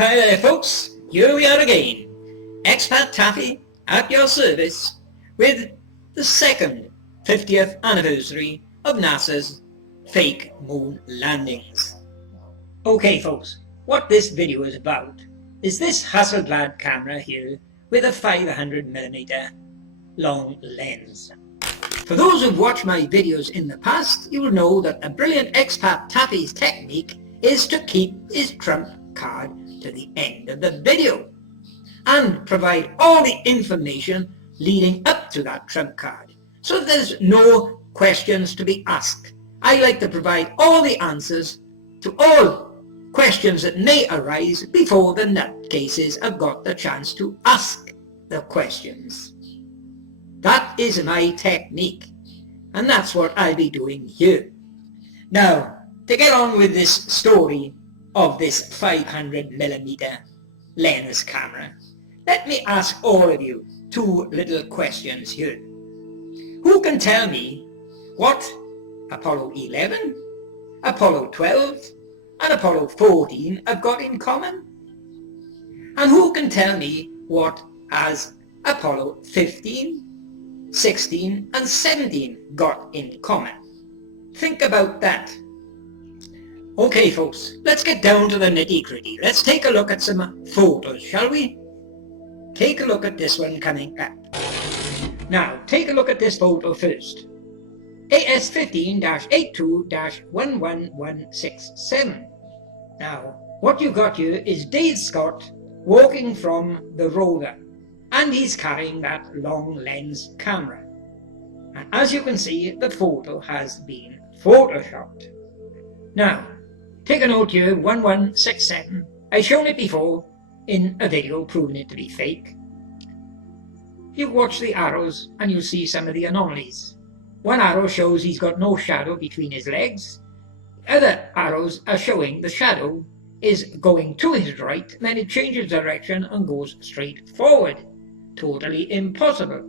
Hi there folks, here we are again, Expat Taffy at your service with the second 50th anniversary of NASA's fake moon landings. Okay folks, what this video is about is this Hasselblad camera here with a 500mm long lens. For those who've watched my videos in the past, you will know that the brilliant Expat Taffy's technique is to keep his trump card to the end of the video and provide all the information leading up to that trump card, so there's no questions to be asked. I like to provide all the answers to all questions that may arise before the nutcases have got the chance to ask the questions. That is my technique, and that's what I'll be doing here. Now, to get on with this story of this 500mm lens camera, let me ask all of you two little questions here. Who can tell me what Apollo 11, Apollo 12 and Apollo 14 have got in common? And who can tell me what has Apollo 15, 16 and 17 got in common? Think about that. Okay folks, let's get down to the nitty-gritty. Let's take a look at some photos, shall we? Take a look at this one coming up. Now, take a look at this photo first. AS15-82-11167. Now, what you've got here is Dave Scott walking from the rover, and he's carrying that long lens camera. And as you can see, the photo has been photoshopped. Now, take a note here, 1167. I've shown it before in a video proving it to be fake. You watch the arrows and you'll see some of the anomalies. One arrow shows he's got no shadow between his legs. Other arrows are showing the shadow is going to his right, then it changes direction and goes straight forward. Totally impossible.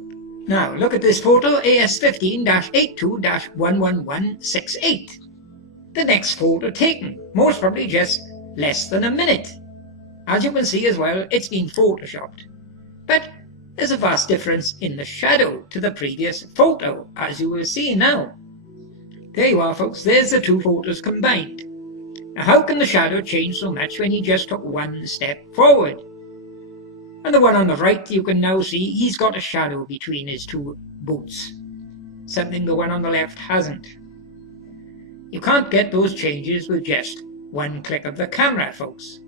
Now look at this photo, AS15-82-11168. The next photo taken, most probably just less than a minute. As you can see as well, it's been photoshopped. But there's a vast difference in the shadow to the previous photo, as you will see now. There you are folks, there's the two photos combined. Now how can the shadow change so much when he just took one step forward? And the one on the right, you can now see he's got a shadow between his two boots, something the one on the left hasn't. You can't get those changes with just one click of the camera, folks.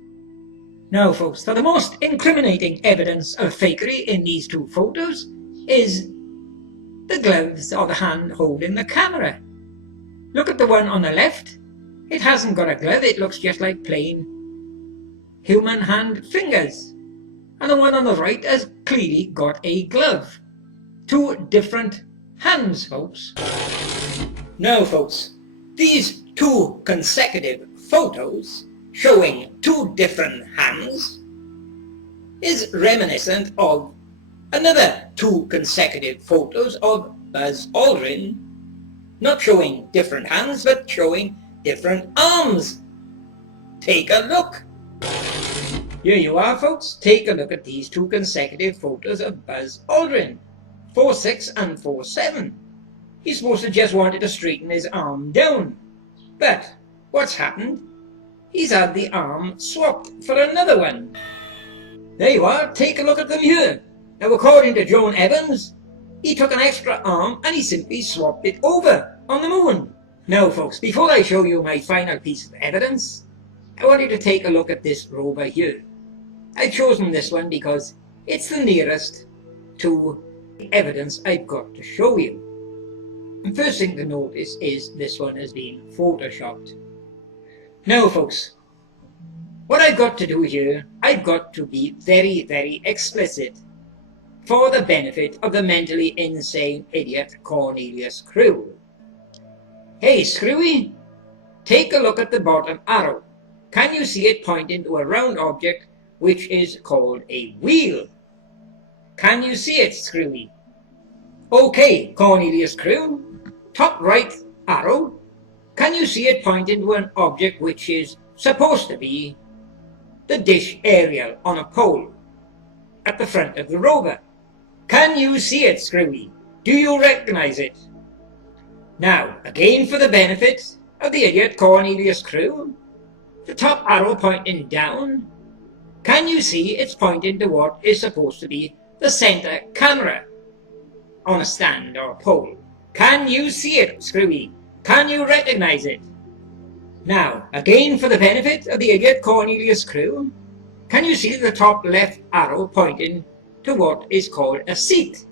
Now, folks, for the most incriminating evidence of fakery in these two photos is the gloves or the hand holding the camera. Look at the one on the left. It hasn't got a glove, it looks just like plain human hand fingers. And the one on the right has clearly got a glove. Two different hands, folks. Now, folks, these two consecutive photos showing two different hands is reminiscent of another two consecutive photos of Buzz Aldrin, not showing different hands but showing different arms. Take a look. Here you are folks, take a look at these two consecutive photos of Buzz Aldrin, 4.6 and 4.7. He's supposed to just wanted to straighten his arm down. But what's happened? He's had the arm swapped for another one. There you are, take a look at them here. Now according to John Evans, he took an extra arm and he simply swapped it over on the moon. Now folks, before I show you my final piece of evidence, I want you to take a look at this rover here. I've chosen this one because it's the nearest to the evidence I've got to show you. The first thing to notice is this one has been photoshopped. Now folks, what I've got to do here, I've got to be very, very explicit for the benefit of the mentally insane idiot Cornelius Crew. Hey Screwy, take a look at the bottom arrow. Can you see it pointing to a round object which is called a wheel? Can you see it, Screwy? Okay, Cornelius Crew, top right arrow. Can you see it pointing to an object which is supposed to be the dish aerial on a pole at the front of the rover. Can you see it, Screwy? Do you recognize it? Now, again for the benefit of the idiot Cornelius crew, the top arrow pointing down, can you see it's pointing to what is supposed to be the center camera on a stand or a pole? Can you see it, Screwy? Can you recognize it? Now, again for the benefit of the idiot Cornelius crew, can you see the top left arrow pointing to what is called a seat?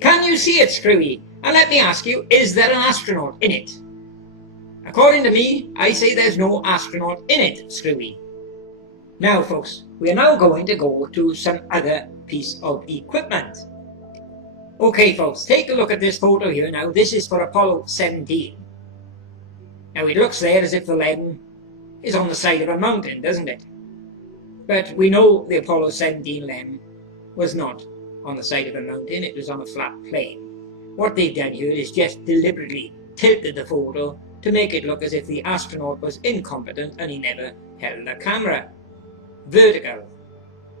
Can you see it, Screwy? And let me ask you, is there an astronaut in it? According to me, I say there's no astronaut in it, Screwy. Now folks, we are now going to go to some other piece of equipment. Okay folks, take a look at this photo here now. This is for Apollo 17. Now it looks there as if the LEM is on the side of a mountain, doesn't it? But we know the Apollo 17 LEM was not on the side of a mountain, it was on a flat plane. What they've done here is just deliberately tilted the photo to make it look as if the astronaut was incompetent and he never held the camera vertical.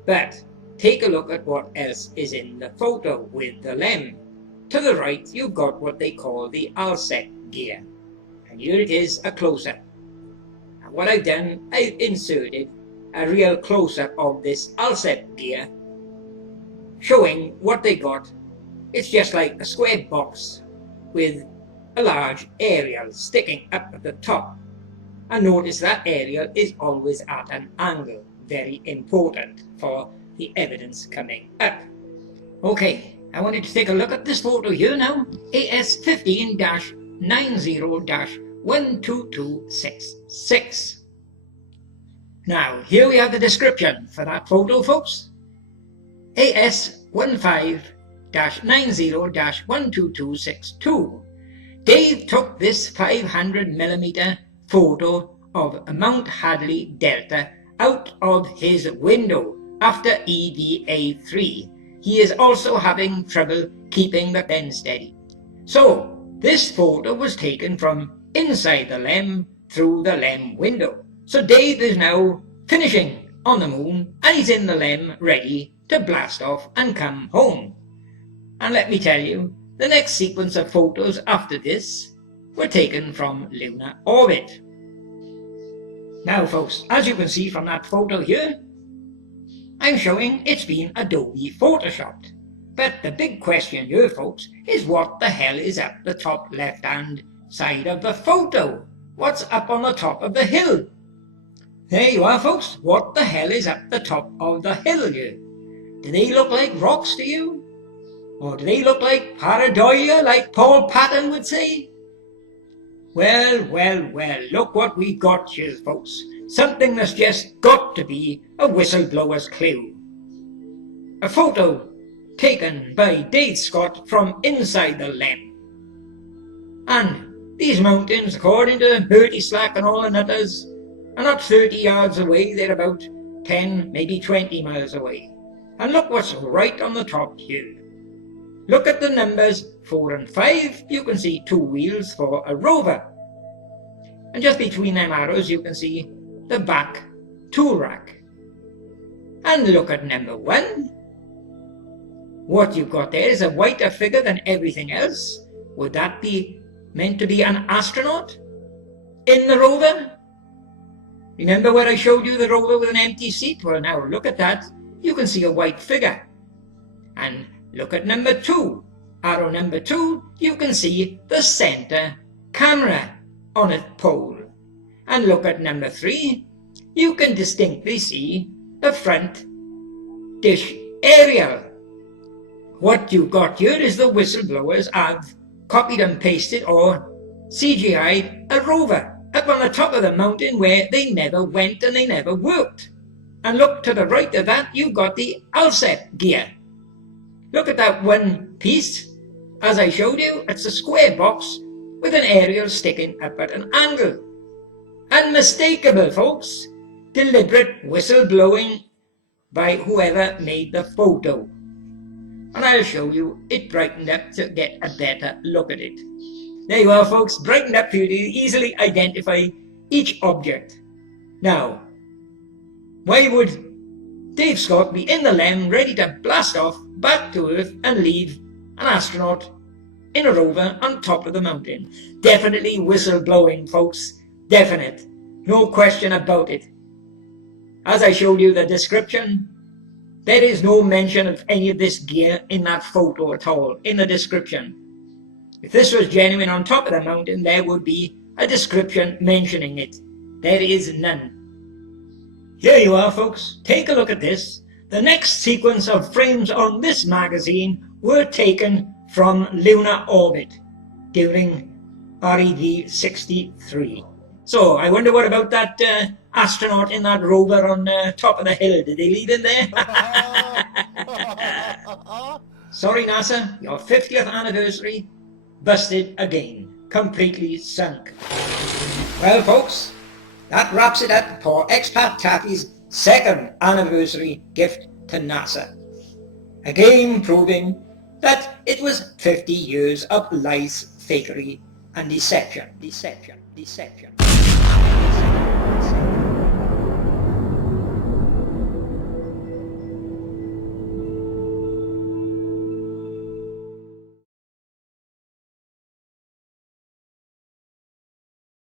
But take a look at what else is in the photo with the LEM. To the right you've got what they call the ALSET gear. And here it is, a close-up. And what I've done, I've inserted a real close-up of this ALSET gear, showing what they got. It's just like a square box with a large aerial sticking up at the top. And notice that aerial is always at an angle, very important for the evidence coming up. Okay, I want you to take a look at this photo here now, AS15-90-12266. Now, here we have the description for that photo, folks. AS15-90-12262. Dave took this 500mm photo of Mount Hadley Delta out of his window after EVA3. He is also having trouble keeping the pen steady. So, this photo was taken from inside the LEM through the LEM window. So Dave is now finishing on the moon and he's in the LEM ready to blast off and come home. And let me tell you, the next sequence of photos after this were taken from lunar orbit. Now folks, as you can see from that photo here, I'm showing it's been Adobe Photoshopped. But the big question here folks is what the hell is at the top left hand side of the photo? What's up on the top of the hill? There you are folks, what the hell is at the top of the hill here? Do they look like rocks to you? Or do they look like pareidolia, like Paul Patton would say? Well, well, well, look what we got here, folks. Something that's just got to be a whistleblower's clue. A photo taken by Dave Scott from inside the LEM. And these mountains, according to Bertie Slack and all the nutters, are not 30 yards away, they're about 10, maybe 20 miles away. And look what's right on the top here. Look at the numbers 4 and 5, you can see 2 wheels for a rover. And just between them arrows you can see the back tool rack. And look at number 1. What you've got there is a whiter figure than everything else. Would that be meant to be an astronaut in the rover? Remember where I showed you the rover with an empty seat? Well now look at that, you can see a white figure. And look at number 2, arrow number 2, you can see the center camera on a pole. And look at number 3, you can distinctly see the front dish aerial. What you've got here is the whistleblowers have copied and pasted or CGI'd a rover up on the top of the mountain where they never went and they never worked. And look to the right of that, you've got the ALSET gear. Look at that one piece. As I showed you, it's a square box with an aerial sticking up at an angle. Unmistakable, folks. Deliberate whistleblowing by whoever made the photo. And I'll show you it brightened up to get a better look at it. There you are, folks, brightened up for you to easily identify each object. Now, Why would Dave Scott be in the LEM ready to blast off back to Earth and leave an astronaut in a rover on top of the mountain? Definitely whistleblowing, folks. Definite. No question about it. As I showed you the description, there is no mention of any of this gear in that photo at all, in the description. If this was genuine on top of the mountain, there would be a description mentioning it. There is none. Here you are, folks. Take a look at this. The next sequence of frames on this magazine were taken from lunar orbit during REV 63. So I wonder what about that astronaut in that rover on top of the hill. Did they leave him there? Sorry, NASA, your 50th anniversary busted again. Completely sunk. Well, folks, that wraps it up for Expat Taffy's second anniversary gift to NASA. Again proving that it was 50 years of lies, fakery and deception.